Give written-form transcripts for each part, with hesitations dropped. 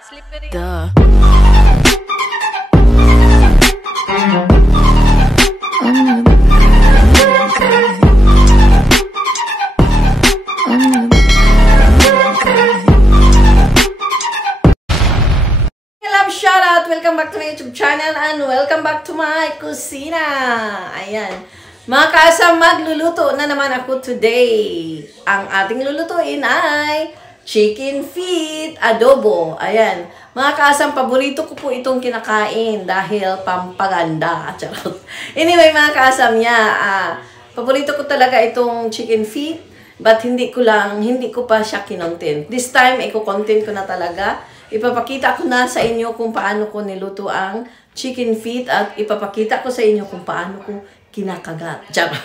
slippery. Duh. Welcome back to my YouTube channel and welcome back to my kusina. Ayan. Mga kaasam, magluluto na naman ako today. Ang ating lulutuin ay chicken feet adobo. Ayan. Mga kaasam, paborito ko po itong kinakain dahil pampaganda. Charot. Anyway, mga kaasam paborito ko talaga itong chicken feet. But hindi ko pa siya kinontent. This time, i-content ko na talaga. Ipapakita ko na sa inyo kung paano ko niluto ang chicken feet at ipapakita ko sa inyo kung paano ko kinakagat. Charot.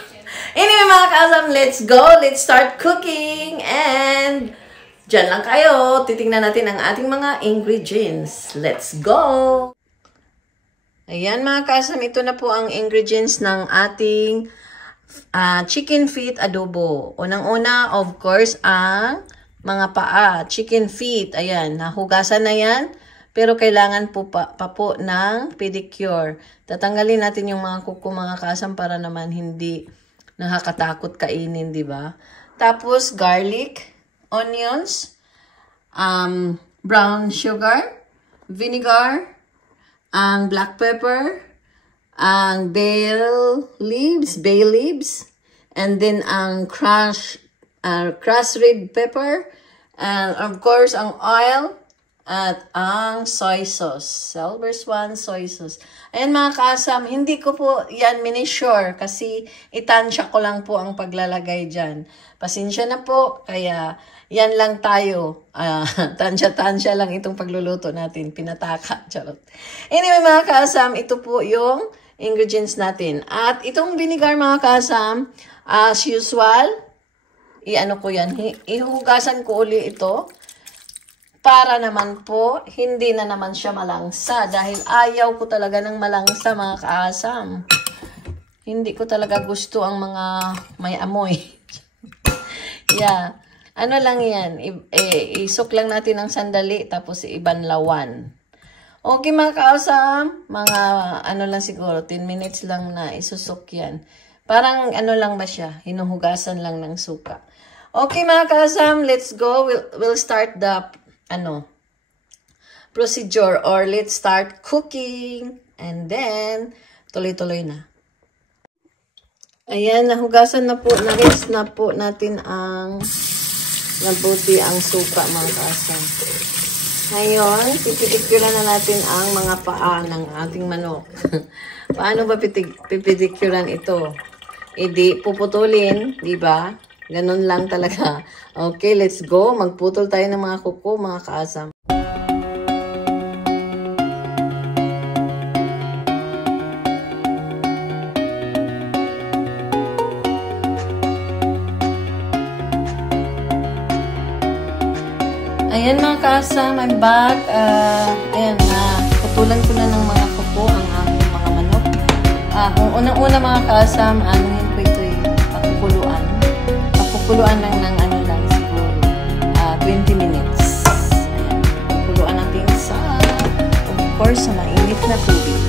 Anyway, mga kaasam, let's go. Let's start cooking. And dyan lang kayo. Titingnan natin ang ating mga ingredients. Let's go. Ayan, mga kaasam, ito na po ang ingredients ng ating chicken feet adobo. Unang-una, of course, ang mga paa, chicken feet. Ayan, nahugasan na yan. Pero kailangan po pa po ng pedicure. Tatanggalin natin yung mga kuko, mga kaasam, para naman hindi nakakatakot kainin, di ba? Tapos, garlic, onions, brown sugar, vinegar, ang black pepper, ang bay leaves, and then ang crushed red pepper, and of course, ang oil, at ang soy sauce. Silver Swan soy sauce. Ayan, mga kaasam, hindi ko po yan minisure kasi itansya ko lang po ang paglalagay dyan. Pasensya na po, kaya yan lang tayo. Tansya lang itong pagluluto natin. Pinataka. Charot. Anyway, mga kaasam, ito po yung ingredients natin. At itong vinegar, mga kaasam, as usual, i-ano ko yan, ihugasan ko uli ito para naman po hindi na naman siya malangsa dahil ayaw ko talaga ng malangsa, mga kaasam. Hindi ko talaga gusto ang mga may amoy. Yeah. Ano lang yan, isok lang natin ng sandali tapos ibanlawan. Okay, mga kaasam, mga ano lang siguro, 10 minutes lang na isusok yan. Parang ano lang ba siya, hinuhugasan lang ng suka. Okay, mga kaasam, let's go. We'll start the procedure, or let's start cooking. And then, tuloy-tuloy na. Ayan, nahugasan na po, na-rinse na po natin ang mabuti ang suka, mga kaasam. Ngayon, pipidikuran na natin ang mga paa ng ating manok. Paano ba pipidikuran ito? Hindi puputulin, di ba? Ganun lang talaga. Okay, let's go. Magputol tayo ng mga kuko, mga kaasam. Ayan, mga kaasam, I'm back. Ayan, putulan ko na ng mga kuko ang aking mga manok. Unang-una, mga kaasam, anuhin ko ito pakukuluan. Pakukuluan lang ng ano lang siguro 20 minutes. Ayan. Pakukuluan natin sa, of course, sa mainit na tubig.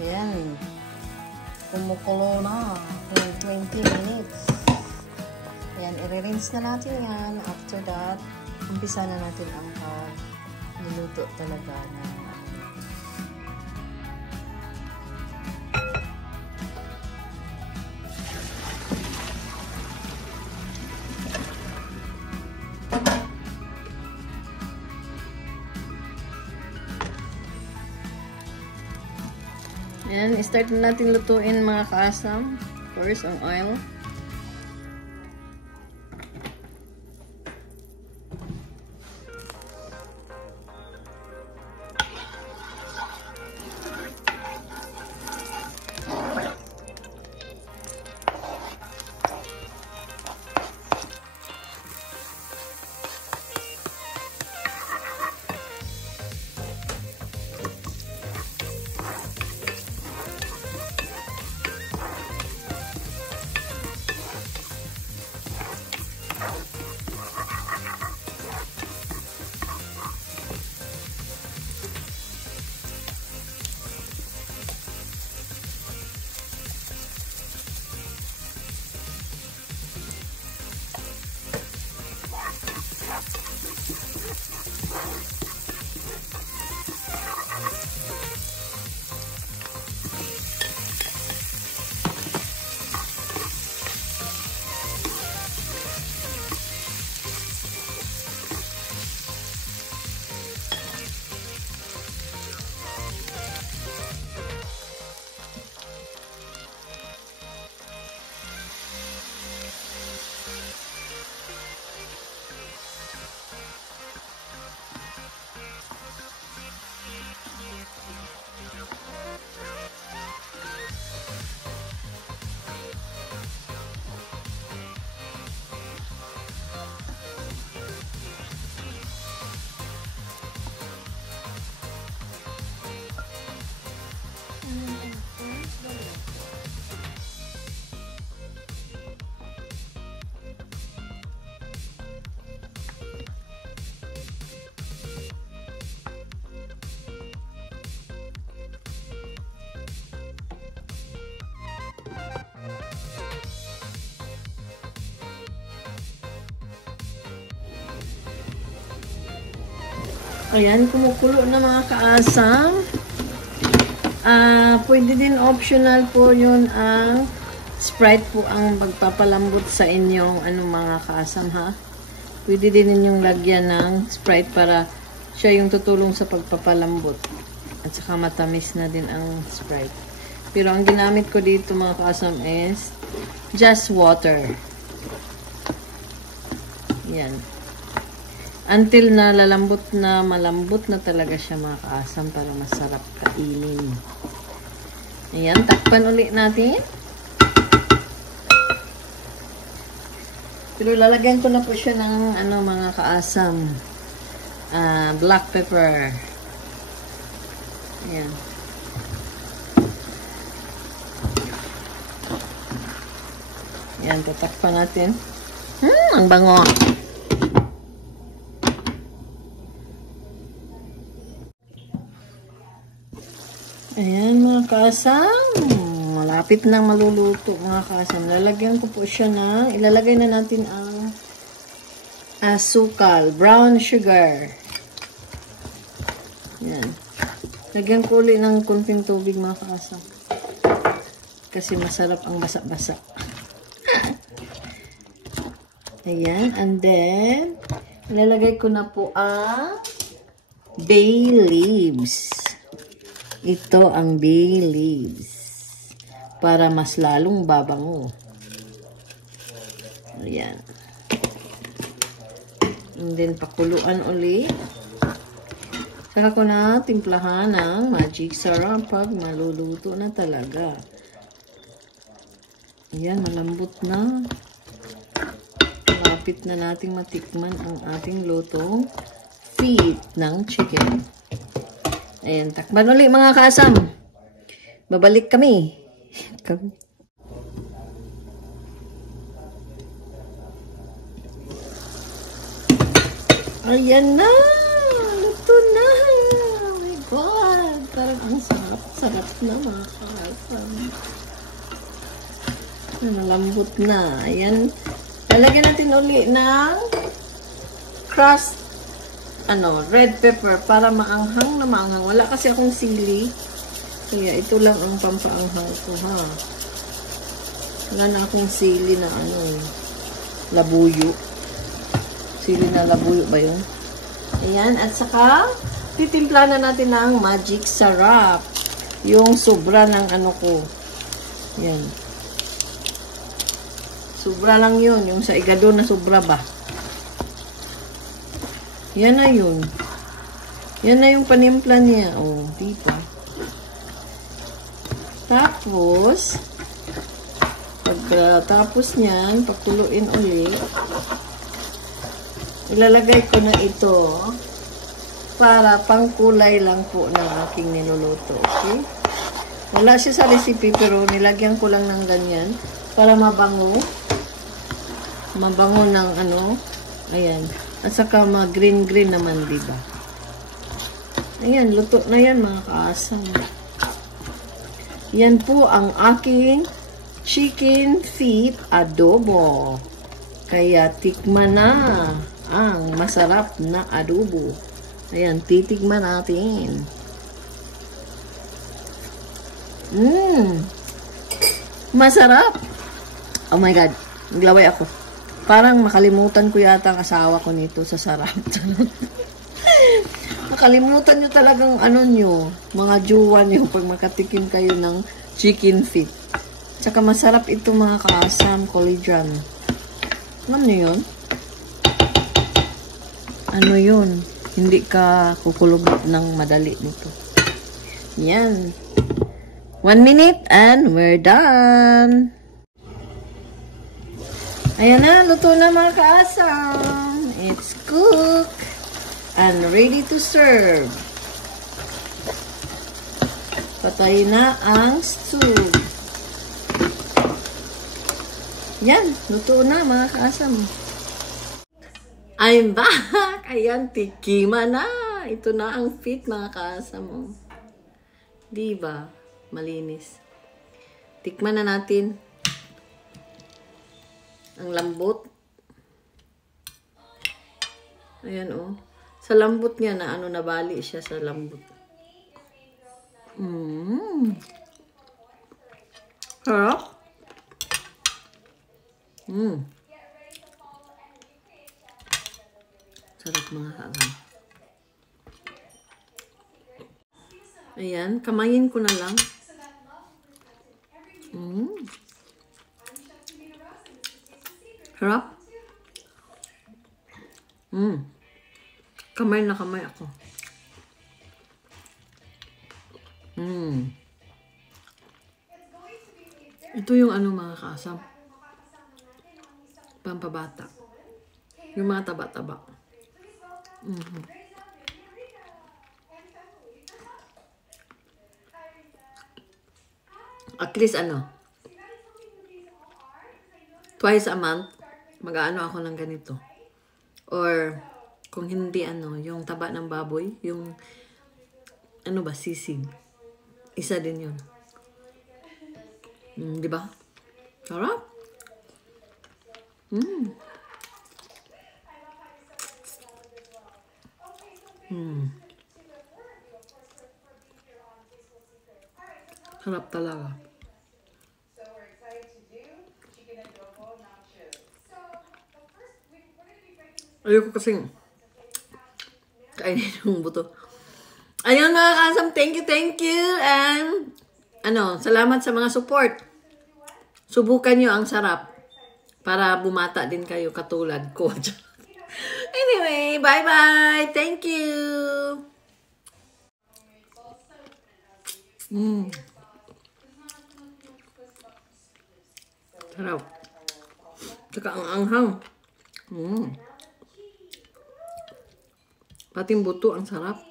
Ayan. Kumukulo na. 20 minutes. Ayan, i-rinse na natin yan. After that, umpisa na natin ang niluto talaga ng Ayan, start na natin lutuin mga kaasam. First, ang oil. Ayan, kumukulo na mga kaasam. Pwede din optional po yun ang Sprite po ang magpapalambot sa inyong mga kaasam ha. Pwede din ninyong lagyan ng Sprite para siya yung tutulong sa pagpapalambot. At saka matamis na din ang Sprite. Pero ang ginamit ko dito mga kaasam is just water. Yan. Until na malambot na talaga siya mga kaasam para masarap kainin. Ayan, takpan ulit natin. Pero lalagyan ko na po siya ng mga kaasam. Black pepper. Ayan. Ayan, tatakpan natin. Ang bango. Ayan mga kaasam, malapit nang maluluto mga kaasam. Lalagyan ko po siya ilalagay na natin ang asukal, brown sugar. Ayan. Lagyan ko ulit ng konting tubig mga kaasam. Kasi masarap ang basa-basa. Ayan, and then, ilalagay ko na po ang bay leaves. Ito ang bay leaves. Para mas lalong babango. Ayan. And then, pakuluan ulit. Saka ko na timplahan ng magic sarap pag maluluto na talaga. Ayan, malambot na. Malapit na nating matikman ang ating lutong feet ng chicken. Ayan, takpan ulit mga kaasam. Babalik kami. Ayan na. Luto na. Oh my God. Parang ang sarap na mga kaasam. Malambot na. Ayan. Lalagyan natin ulit ng crushed red pepper para maanghang na maanghang. Wala kasi akong sili. Kaya ito lang ang pampaanghang ko ha. Wala na akong sili na labuyo. Sili na labuyo ba yun? Ayan. At saka, titimpla na natin ng magic sarap. yung sobra ng ano ko. Yan. Sobra lang yun. Yung sa igado na sobra ba. Yan na yun. Yan na yung panimpla niya. Oh, diba? Tapos, pagkatapos niyan, pakuluin ulit, ilalagay ko na ito para pangkulay lang po ng aking niluluto. Okay? Wala siya sa recipe pero nilagyan ko lang ng ganyan para mabango. Mabango ng ano. Ayan. At saka mag-green-green naman, diba? Ayan, luto na yan mga kaasam. Yan po ang aking chicken feet adobo. Kaya tikman na ang masarap na adobo. Ayan, titikman natin. Masarap. Oh my God. Naglaway ako. Parang makalimutan ko yata ang asawa ko nito sa sarap. Nakalimutan nyo talagang ano nyo, mga jowa nyo pag makatikim kayo ng chicken feet. Tsaka masarap ito mga kaasam, collagen. Alam nyo yun? Ano yun? Hindi ka kukulubot ng madali nito. Yan. 1 minute and we're done. Ayan na, luto na mga kaasam. It's cooked and ready to serve. Patay na ang stew. Yan, luto na mga kaasam. I'm back! Ayan, tikima na. Ito na ang feet mga kaasam. Diba? Malinis. Tikman na natin. Ang lambot. Ayan oh. Sa lambot niya na ano, nabali siya sa lambot. Sarap. Sarap mga kaaway. Ayan, kamayin ko na lang. Sarap. Kamay na kamay ako. Ito yung ano mga kaasam. Pampabata. Yung mga taba-taba. At least ano, twice a month, mag-aano ako ng ganito. Or, kung hindi ano, yung taba ng baboy, yung, ano ba, sisig. Isa din yun. Di ba? Sarap. Sarap talaga. Ayoko kasing kainin yung buto. Ayun mga kasam, thank you. And, ano, salamat sa mga support. Subukan nyo ang sarap. Para bumata din kayo katulad ko. Anyway, bye-bye. Thank you. Sarap. Saka ang anghang. Pati yung buto, ang sarap.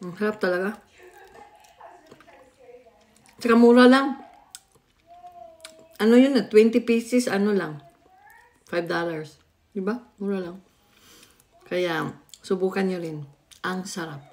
Ang sarap talaga. Saka mura lang. Ano yun na? 20 pieces, ano lang. $5. Diba? Mura lang. Kaya, subukan nyo rin. Ang sarap.